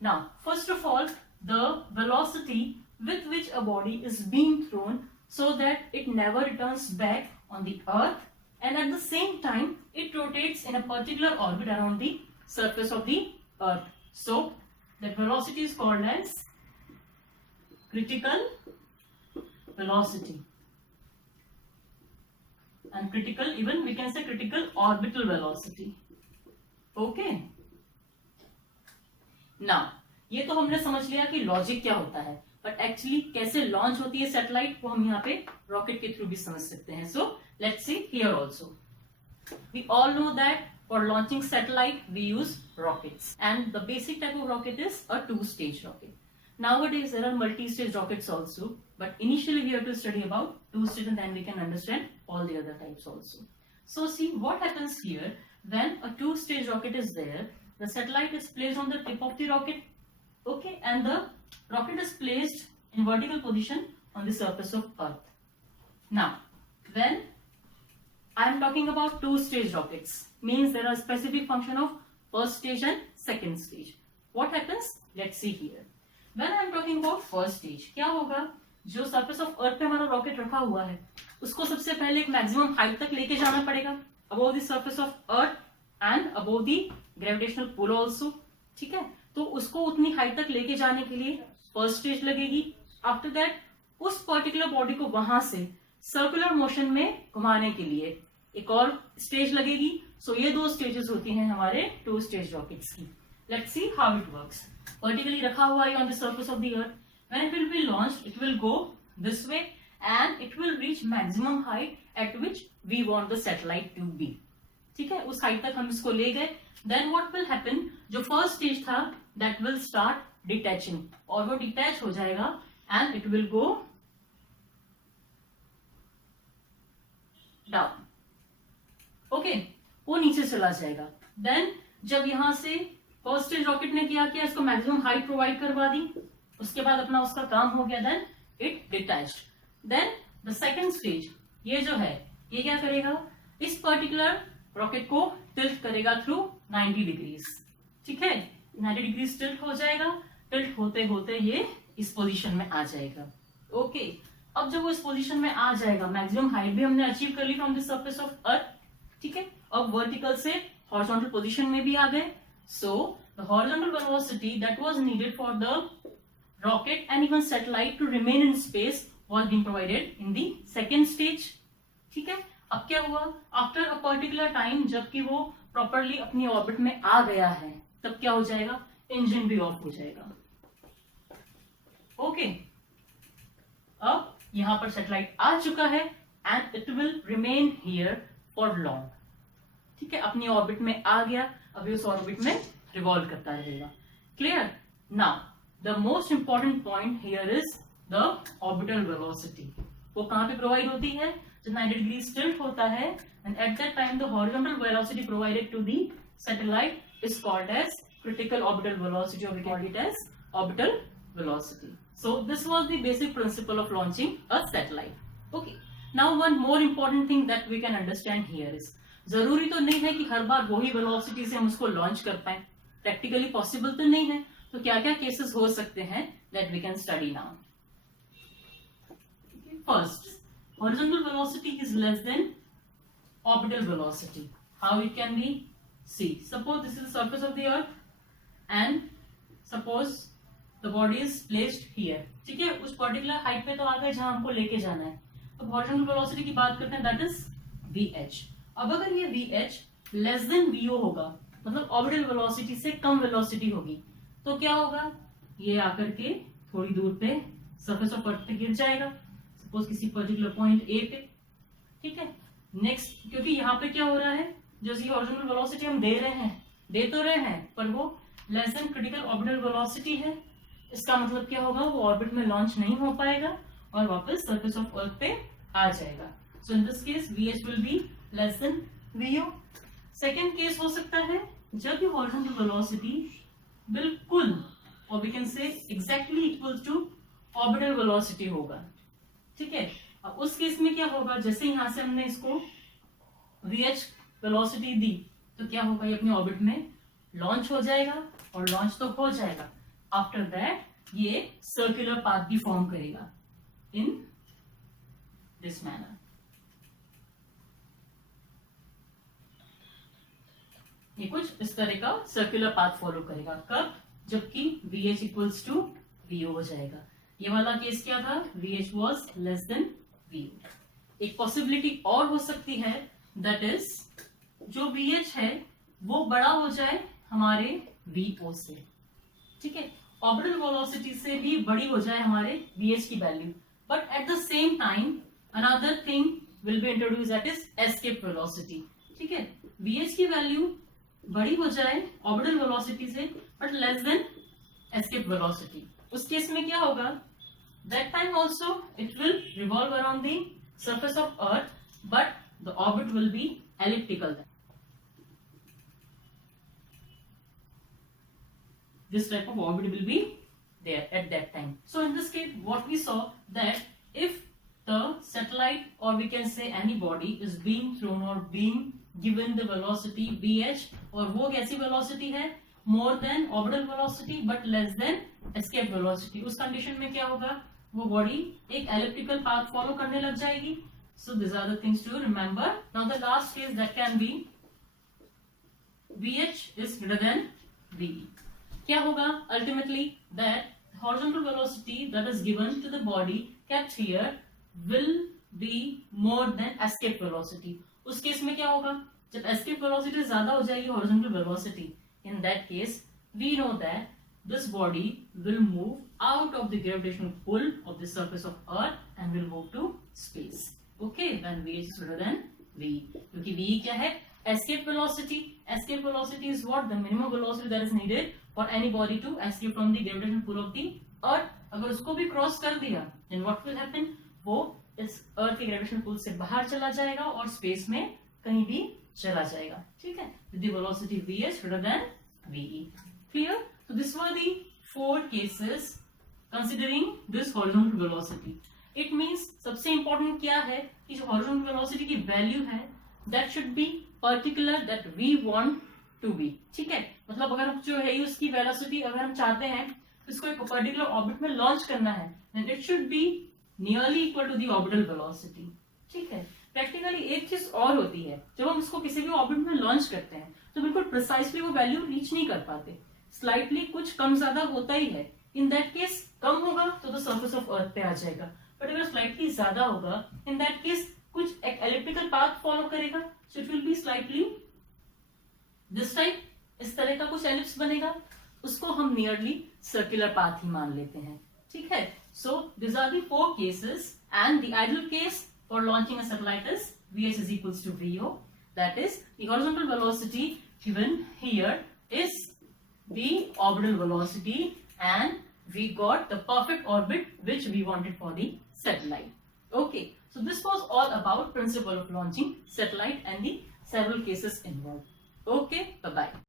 Now, first of all, the velocity with which a body is being thrown so that it never returns back on the earth, and at the same time it rotates in a particular orbit around the surface of the earth. So that velocity is called as critical velocity, and critical, even we can say critical orbital velocity. Okay. Now ये तो हमने समझ लिया कि logic क्या होता है, but actually कैसे लॉन्च होती है सैटेलाइट वो हम यहाँ पे रॉकेट के थ्रू भी समझ सकते हैं. So let's see here also. We all know that for launching satellite we use rockets, and the basic type of rocket is a two-stage rocket. Nowadays there are multi-stage rockets also, but initially we have to study about two-stage and then we can understand all the other types also. So see what happens here. When a two-stage rocket is there, the satellite is placed on the tip of the rocket, okay, and the rocket is placed in vertical position on the surface of earth. Now when I am talking about two-stage rockets, means there are specific function of first stage and second stage. What happens? Let's see here. When I am talking about first stage, क्या होगा, जो surface of earth पे हमारा rocket रखा हुआ है उसको सबसे पहले एक maximum height तक लेके जाना पड़ेगा, above the surface of earth and above the gravitational pull also. ठीक है, तो उसको उतनी हाइट तक लेके जाने के लिए फर्स्ट स्टेज लगेगी. आफ्टर दैट उस पर्टिकुलर बॉडी को वहां से सर्कुलर मोशन में घुमाने के लिए एक और स्टेज लगेगी. सो ये दो स्टेजेस होती हैं हमारे टू स्टेज रॉकेट्स की. Let's see how it works. Vertically रखा हुआ है on the surface of the earth. When it will be launched it will go this way and it will reach maximum height at which we want the satellite to be. ठीक है, उस height तक हम इसको ले गए. Then what will happen, जो first stage था दैट विल स्टार्ट डिटैचिंग, और वो डिटैच हो जाएगा and it will go down. Okay, वो नीचे चला जाएगा. देन जब यहां से फर्स्ट स्टेज रॉकेट ने किया इसको मैक्सिमम हाइट प्रोवाइड करवा दी, उसके बाद अपना उसका काम हो गया, then it detached. Then the second stage, ये जो है ये क्या करेगा, इस पर्टिकुलर रॉकेट को टिल्ट करेगा थ्रू 90 डिग्रीज. ठीक है, 90 डिग्रीज टिल्ट हो जाएगा. टिल्ट होते होते ये इस पोजीशन में आ जाएगा. ओके, अब जब वो इस पोजीशन में आ जाएगा, मैक्सिमम हाइट भी हमने अचीव कर ली from the surface of earth. ठीक है, अब वर्टिकल से हॉरिजॉन्टल पोजीशन में भी आ गए. So the horizontal velocity that was needed for the rocket and even satellite to remain in space was being provided in the second stage. ठीक है, अब क्या हुआ, आफ्टर अ पर्टिकुलर टाइम जबकि वो प्रॉपरली अपनी ऑर्बिट में आ गया है, तब क्या हो जाएगा, इंजन भी ऑफ हो जाएगा. ओके, अब यहां पर सैटेलाइट आ चुका है and it will remain here for long. ठीक है, अपनी ऑर्बिट में आ गया, अभी उस ऑर्बिट में रिवॉल्व करता रहेगा. Clear. Now the most important point here is the orbital velocity. वो कहां पे प्रोवाइड होती है, जब 90 डिग्री टिल्ट होता है, and at that time the horizontal velocity provided to the satellite is called as critical orbital velocity, or we call it as orbital velocity. So this was the basic principle of launching a satellite. Okay, now one more important thing that we can understand here is, जरूरी तो नहीं है कि हर बार वही velocity से हम उसको launch कर पाए, प्रैक्टिकली पॉसिबल तो नहीं है. तो क्या क्या केसेस हो सकते हैं that we can study now. First, horizontal velocity is less than orbital velocity. How it can be? See, suppose this is the surface of the earth and suppose the body is placed here. ठीक है, उस particular height पे तो आ गए जहां हमको लेके जाना है. तो हॉरिजॉन्टल वेलोसिटी की बात करते हैं, दैट इज VH. अब अगर ये VH लेस देन VO होगा, मतलब ऑर्बिटल वेलोसिटी से कम वेलोसिटी होगी, तो क्या होगा, ये आकर के थोड़ी दूर पे सरफेस ऑफ अर्थ पे गिर जाएगा, सपोज किसी पर्टिकुलर पॉइंट A पे. ठीक है, नेक्स्ट, क्योंकि यहाँ पे क्या हो रहा है, जो हॉरिजॉन्टल वेलोसिटी हम दे तो रहे हैं पर वो less than critical orbital velocity है. इसका मतलब क्या होगा, वो ऑर्बिट में लॉन्च नहीं हो पाएगा और वापस सरफेस ऑफ अर्थ पे आ जाएगा. So in this case VH will be less than VO. Second case हो सकता है जब ये हॉरिजॉन्टल वेलोसिटी बिल्कुल, और we can say exactly equal to orbital velocity होगा. ठीक है, अब उस केस में क्या होगा, जैसे यहां से हमने इसको VH वेलोसिटी दी, तो क्या होगा, ये अपनी ऑर्बिट में लॉन्च हो जाएगा, और लॉन्च तो हो जाएगा, आफ्टर दैट ये सर्कुलर पाथ भी फॉर्म करेगा इन दिस मैनर। ये कुछ इस तरह का सर्कुलर पाथ फॉलो करेगा। कब? जबकि VH इक्वल्स टू VO हो जाएगा। ये वाला केस क्या था? VH was less than VO। एक पॉसिबिलिटी और हो सकती है, दैट इज जो VH है वो बड़ा हो जाए हमारे VO से, ठीक है, ऑर्बिटल वेलोसिटी से भी बड़ी हो जाए हमारे VH की value, but at the same time another thing will be introduce, that is escape velocity. ठीक है, VH की वैल्यू बड़ी हो जाए ऑर्बिटल वेलोसिटी से but less than escape velocity. उस केस में क्या होगा? That time also it will revolve around the surface of earth, but the orbit will be elliptical. This type of orbit will be there at that time. So in this case what we saw, that if the satellite or we can say any body is being thrown or being given the velocity VH, और वो कैसी velocity है? more than orbital velocity but less than escape velocity, उस condition में क्या होगा? वो body एक एलिप्टिकल पाथ फॉलो करने लग जाएगी। So this are the things to remember. Now the last case that can be VH is greater than VE। क्या होगा? Ultimately that horizontal velocity that is given to the body kept here will be more than escape velocity. उस case में क्या होगा? जब escape velocity ज्यादा हो जाएगी horizontal velocity, in that case we know that this body will move out of the gravitational pull of the surface of earth and will move to space. Okay, when VH is greater than VE, क्योंकि VE क्या है? Escape velocity. Escape velocity is what? The minimum velocity that is needed for any body to escape from the gravitational pull of the earth. अगर उसको भी cross कर दिया, then what will happen? वो इस अर्थ के ग्रेविटेशनल पुल से बाहर चला जाएगा और स्पेस में कहीं भी चला जाएगा। ठीक है, with the velocity VH greater than VE. Clear? So this were the 4 cases considering this horizontal velocity. It means सबसे important क्या है कि जो horizontal velocity की value है that should be particular that we want to be. ठीक है, मतलब अगर जो है उसकी velocity अगर हम चाहते हैं इसको एक particular orbit में launch करना है then it should be nearly equal to the orbital velocity. ठीक है, प्रैक्टिकली एक चीज और होती है, जब हम इसको किसी भी ऑर्बिट में लॉन्च करते हैं तो बिल्कुल प्रिसाइसली वो वैल्यू रीच नहीं कर पाते, स्लाइटली कुछ कम ज्यादा होता ही है। इन दैट केस कम होगा तो द सरफेस ऑफ अर्थ पे आ जाएगा, बट अगर स्लाइटली ज्यादा होगा इन दैट केस कुछ एक एलिप्टिकल पाथ फॉलो करेगा, so it will be slightly this type, इस तरह का कुछ एलिप्स बनेगा, उसको हम नियरली सर्कुलर पाथ ही मान लेते हैं। ठीक है, so this are the 4 cases and the ideal case for launching a satellite is VH is equals to VO, that is the horizontal velocity given here is the orbital velocity and we got the perfect orbit which we wanted for the satellite. Okay, so this was all about principle of launching satellite and the several cases involved. Okay, bye bye.